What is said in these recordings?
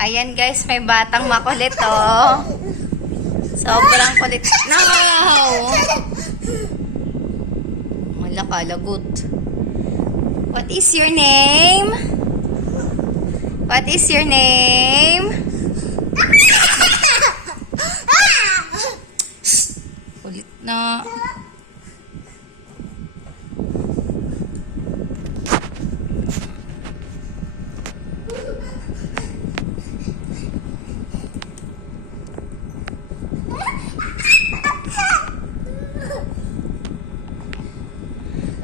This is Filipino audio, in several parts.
Ayan guys, may batang makulit oh. Sobrang kulit. No! Wala ka, lagot. What is your name? What is your name? Kulit na.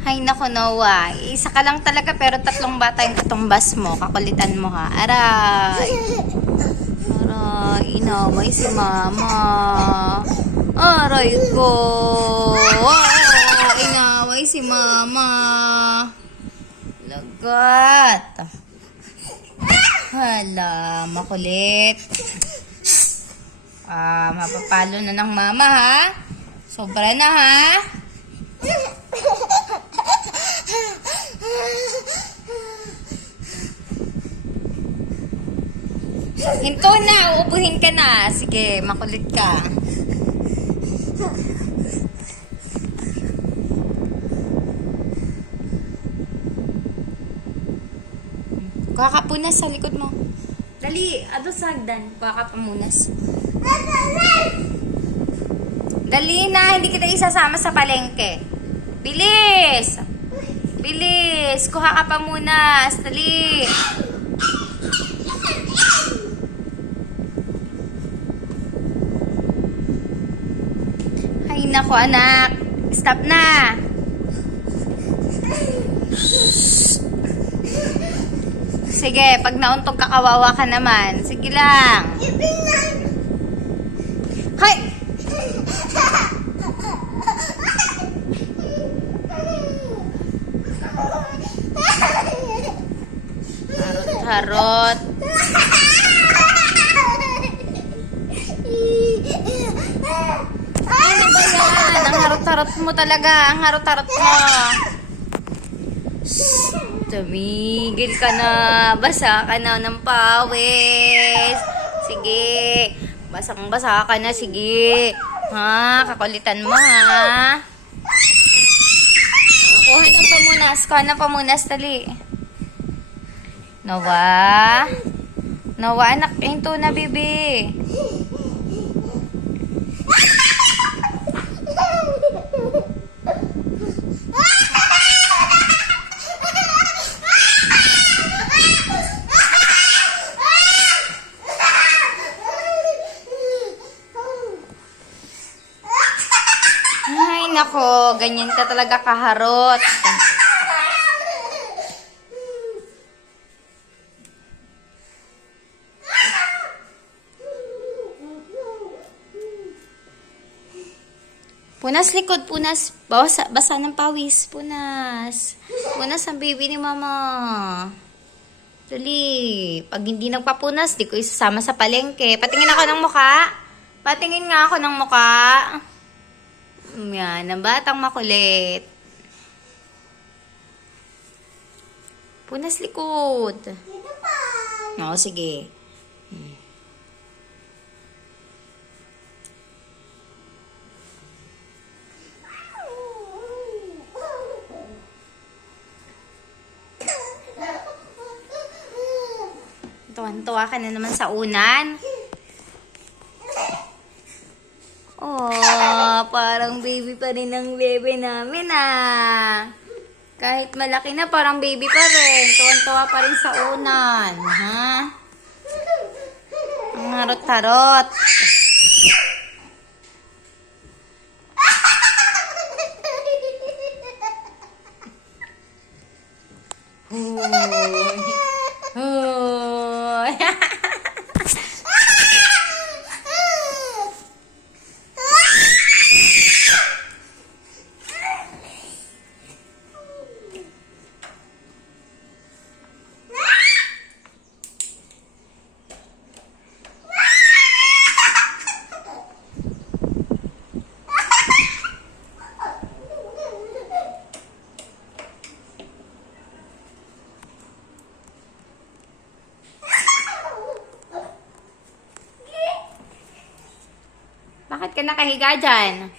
Hay nako Noah, isa ka lang talaga pero tatlong bata yung katumbas mo. Kakulitan mo ha. Aray. Aray, inaway si mama. Aray ko. Inaway si mama. Lagat. Hala, makulit. Mapapalo na ng mama ha. Sobra na ha. Hinto na, uubuhin ka na. Sige, makulit ka. Kuha ka punas sa likod mo. Dali, ado sa hagdan. Kuha ka pamunas. Dali na, hindi kita isasama sa palengke. Bilis! Bilis! Kuha ka pamunas. Dali! Ay nako anak, stop na. Sige, pag nauntog ka, kawawa ka naman. Sige lang. Hay! Harot-harot. Ang harot-harot mo talaga. Ang harot-harot mo. Tumigil ka na. Basa ka na ng pawis. Sige. Basang-basa ka na. Sige. Ha? Kakulitan mo ha. Kuha ng pamunas. Kuha ng pamunas. Dali. Noah. Noah, anak. Hinto na, bibi. Ay, nako. Ganyan ka talaga kaharot. Punas likod, punas. Basa ng pawis. Punas. Punas ang baby ni mama. Dali. Pag hindi nagpapunas, di ko isasama sa palengke. Patingin ako ng muka. Patingin nga ako ng muka. Yan, ang batang makulit. Punas likod. Oo, sige. Tuwan-tuwa ka na naman sa unan. Oh, parang baby pa rin ang bebe namin ah. Kahit malaki na, parang baby pa rin. Tuwan-tuwa pa rin sa unan. Ha? Ang harot-harot. Bakit ka nakahiga dyan?